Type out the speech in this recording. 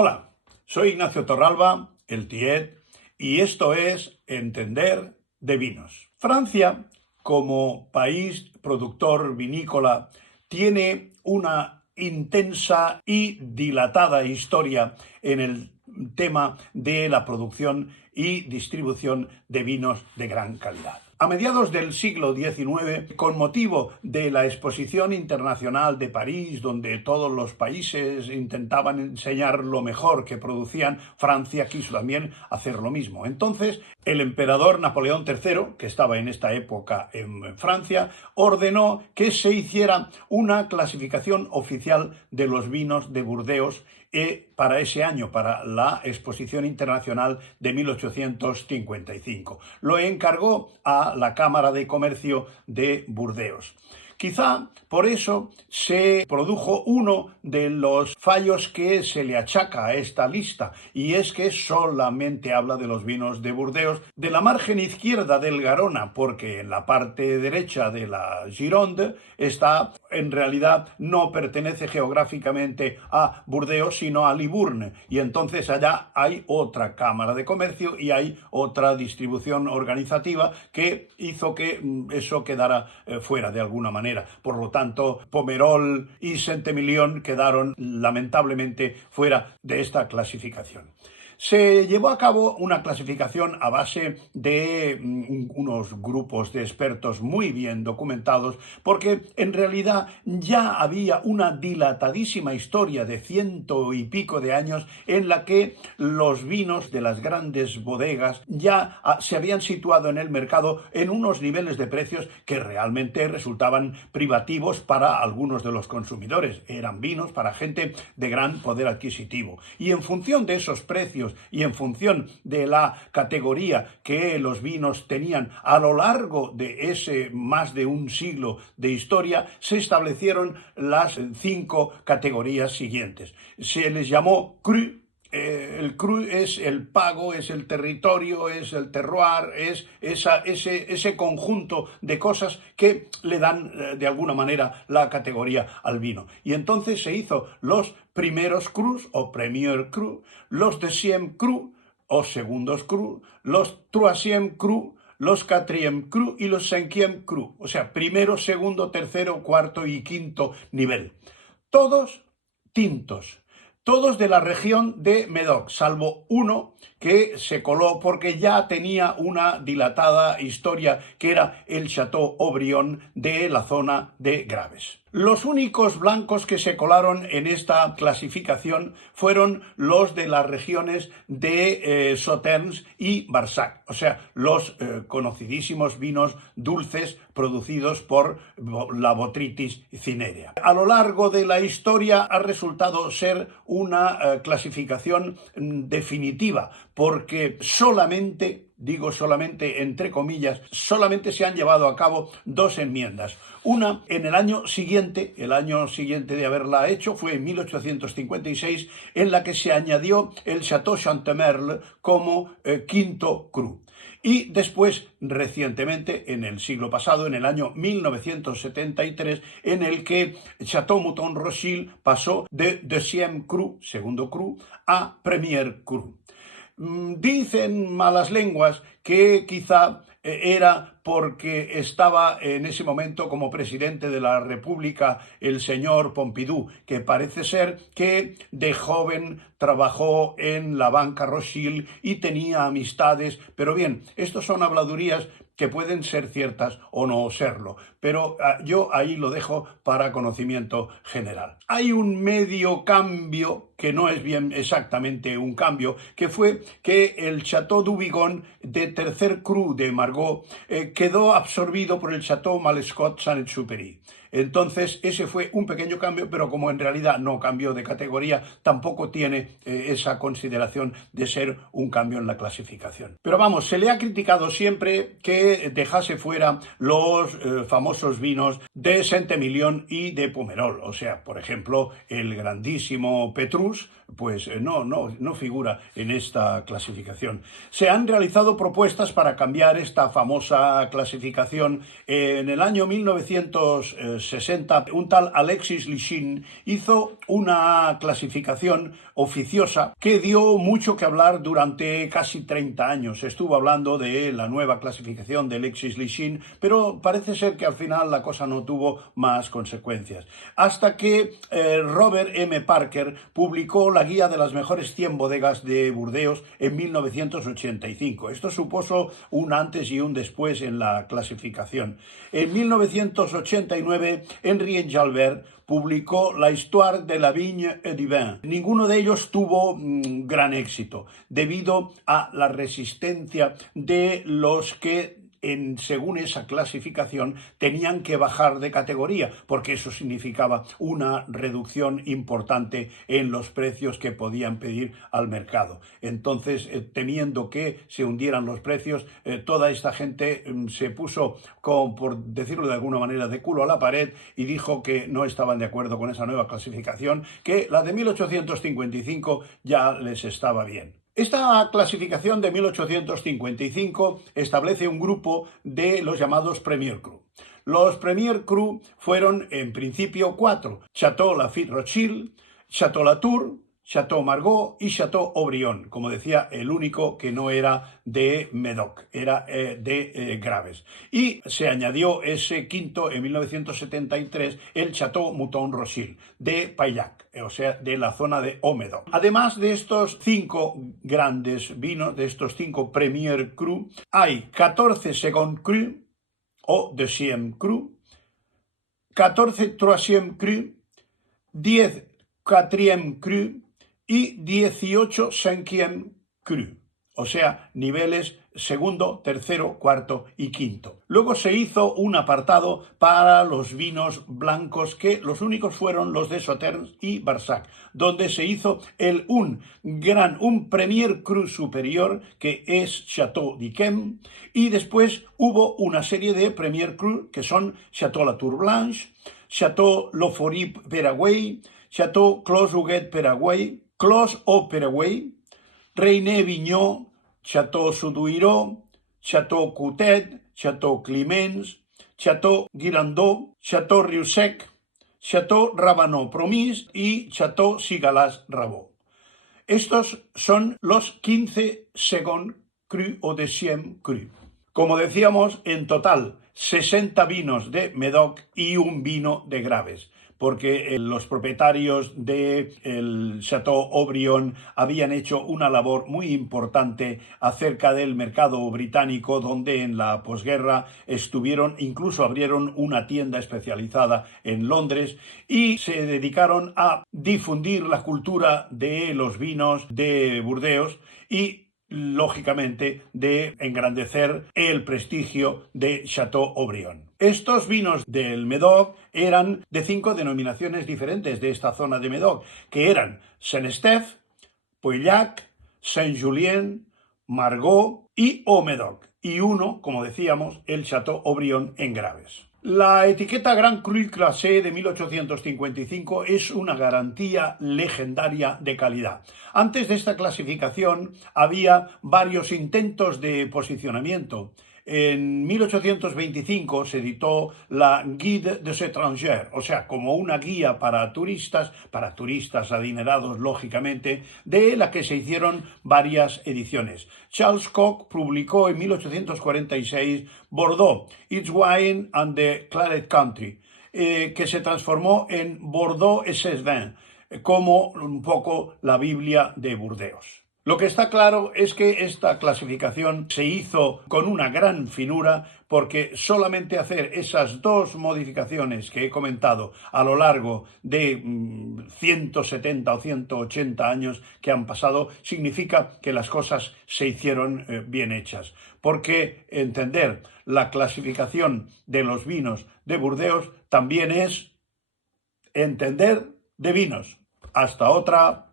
Hola, soy Ignacio Torralba, el Tiet, y esto es Entender de Vinos. Francia, como país productor vinícola, tiene una intensa y dilatada historia en el tema de la producción y distribución de vinos de gran calidad. A mediados del siglo XIX, con motivo de la Exposición Internacional de París, donde todos los países intentaban enseñar lo mejor que producían, Francia quiso también hacer lo mismo. Entonces, el emperador Napoleón III, que estaba en esta época en Francia, ordenó que se hiciera una clasificación oficial de los vinos de Burdeos para ese año, para la Exposición Internacional de 1855. Lo encargó a la Cámara de Comercio de Burdeos. Quizá por eso se produjo uno de los fallos que se le achaca a esta lista, y es que solamente habla de los vinos de Burdeos, de la margen izquierda del Garona, porque en la parte derecha de la Gironde está, en realidad, no pertenece geográficamente a Burdeos, sino a Libourne, y entonces allá hay otra cámara de comercio y hay otra distribución organizativa que hizo que eso quedara fuera de alguna manera. Por lo tanto, Pomerol y Saint-Emilion quedaron lamentablemente fuera de esta clasificación. Se llevó a cabo una clasificación a base de unos grupos de expertos muy bien documentados, porque en realidad ya había una dilatadísima historia de 100 y pico de años en la que los vinos de las grandes bodegas ya se habían situado en el mercado en unos niveles de precios que realmente resultaban privativos para algunos de los consumidores. Eran vinos para gente de gran poder adquisitivo. Y en función de esos precios y en función de la categoría que los vinos tenían a lo largo de ese más de un siglo de historia, se establecieron las 5 categorías siguientes. Se les llamó cru. El cru es el pago, es el territorio, es el terroir, es ese conjunto de cosas que le dan de alguna manera la categoría al vino. Y entonces se hizo los primeros crus o premier cru, los deuxième cru o segundos cru, los troisième cru, los quatrième cru y los cinquième cru, o sea, primero, segundo, tercero, cuarto y quinto nivel. Todos tintos. Todos de la región de Médoc, salvo uno que se coló porque ya tenía una dilatada historia, que era el Château Haut-Brion de la zona de Graves. Los únicos blancos que se colaron en esta clasificación fueron los de las regiones de Sauternes y Barsac, o sea, los conocidísimos vinos dulces producidos por la Botrytis cinerea. A lo largo de la historia ha resultado ser una clasificación definitiva, porque solamente, digo solamente entre comillas, solamente se han llevado a cabo 2 enmiendas. Una en el año siguiente de haberla hecho, fue en 1856, en la que se añadió el Château Chantemerle como quinto cru. Y después, recientemente, en el siglo pasado, en el año 1973, en el que Château Mouton Rothschild pasó de deuxième cru, segundo cru, a premier cru. Dicen malas lenguas que quizá era porque estaba en ese momento como presidente de la República el señor Pompidou, que parece ser que de joven trabajó en la banca Rothschild y tenía amistades, pero bien, estos son habladurías que pueden ser ciertas o no serlo, pero yo ahí lo dejo para conocimiento general. Hay un medio cambio, que no es bien exactamente un cambio, que fue que el Château du Vigon de tercer cru de Margaux quedó absorbido por el Château Malescot Saint-Exupéry. Entonces ese fue un pequeño cambio, pero como en realidad no cambió de categoría, tampoco tiene esa consideración de ser un cambio en la clasificación. Pero vamos, se le ha criticado siempre que dejase fuera los famosos vinos de Saint-Emilion y de Pomerol, o sea, por ejemplo, el grandísimo Petrus Creus, pues no figura en esta clasificación. Se han realizado propuestas para cambiar esta famosa clasificación. En el año 1960, un tal Alexis Lichine hizo una clasificación oficiosa que dio mucho que hablar durante casi 30 años. Estuvo hablando de la nueva clasificación de Alexis Lichine, pero parece ser que al final la cosa no tuvo más consecuencias. Hasta que Robert M. Parker publicó la guía de las mejores 100 bodegas de Burdeos en 1985. Esto supuso un antes y un después en la clasificación. En 1989, Henri Enjalbert publicó La Histoire de la Vigne et du Vin. Ninguno de ellos tuvo gran éxito debido a la resistencia de los que según esa clasificación, tenían que bajar de categoría, porque eso significaba una reducción importante en los precios que podían pedir al mercado. Entonces, temiendo que se hundieran los precios, toda esta gente se puso, por decirlo de alguna manera, de culo a la pared y dijo que no estaban de acuerdo con esa nueva clasificación, que la de 1855 ya les estaba bien. Esta clasificación de 1855 establece un grupo de los llamados Premier Cru. Los Premier Cru fueron en principio 4: Château Lafite Rothschild, Château Latour, Château Margaux y Château Haut-Brion. Como decía, el único que no era de Médoc, era de Graves. Y se añadió ese quinto en 1973, el Château Mouton Rothschild, de Paillac, o sea, de la zona de Haut-Médoc. Además de estos 5 grandes vinos, de estos 5 Premier Cru, hay 14 Second Cru o Deuxième Cru, 14 Troisième Cru, 10 Quatrième Cru y 18 Cinquième Cru, o sea, niveles segundo, tercero, cuarto y quinto. Luego se hizo un apartado para los vinos blancos, que los únicos fueron los de Sauternes y Barsac, donde se hizo un Premier Cru superior, que es Château d'Yquem, y después hubo una serie de Premier Cru, que son Château Latour Blanche, Château Laforie Peragüey, Château Clos Huguet Peragüey, Clos au Peragüey, Reine Vignot, Château Souduirot, Château Coutet, Château Climens, Château Guirandot, Château Riusec, Château Rabanot Promis y Château Sigalas Rabot. Estos son los 15 Second Cru o Deuxième Cru. Como decíamos, en total 60 vinos de Médoc y un vino de Graves, porque los propietarios del Château Haut-Brion habían hecho una labor muy importante acerca del mercado británico, donde en la posguerra incluso abrieron una tienda especializada en Londres y se dedicaron a difundir la cultura de los vinos de Burdeos y, lógicamente, de engrandecer el prestigio de Château Haut-Brion. Estos vinos del Médoc eran de 5 denominaciones diferentes de esta zona de Médoc, que eran Saint-Estèphe, Pauillac, Saint-Julien, Margaux y Haut-Médoc, y uno, como decíamos, el Château Haut-Brion en Graves. La etiqueta Grand Cru Classé de 1855 es una garantía legendaria de calidad. Antes de esta clasificación había varios intentos de posicionamiento. En 1825 se editó la Guide des étrangers, o sea, como una guía para turistas adinerados, lógicamente, de la que se hicieron varias ediciones. Charles Koch publicó en 1846 Bordeaux, Its Wine and the Claret Country, que se transformó en Bordeaux et ses vins, como un poco la Biblia de Burdeos. Lo que está claro es que esta clasificación se hizo con una gran finura, porque solamente hacer esas 2 modificaciones que he comentado a lo largo de 170 o 180 años que han pasado significa que las cosas se hicieron bien hechas. Porque entender la clasificación de los vinos de Burdeos también es entender de vinos. Hasta otra.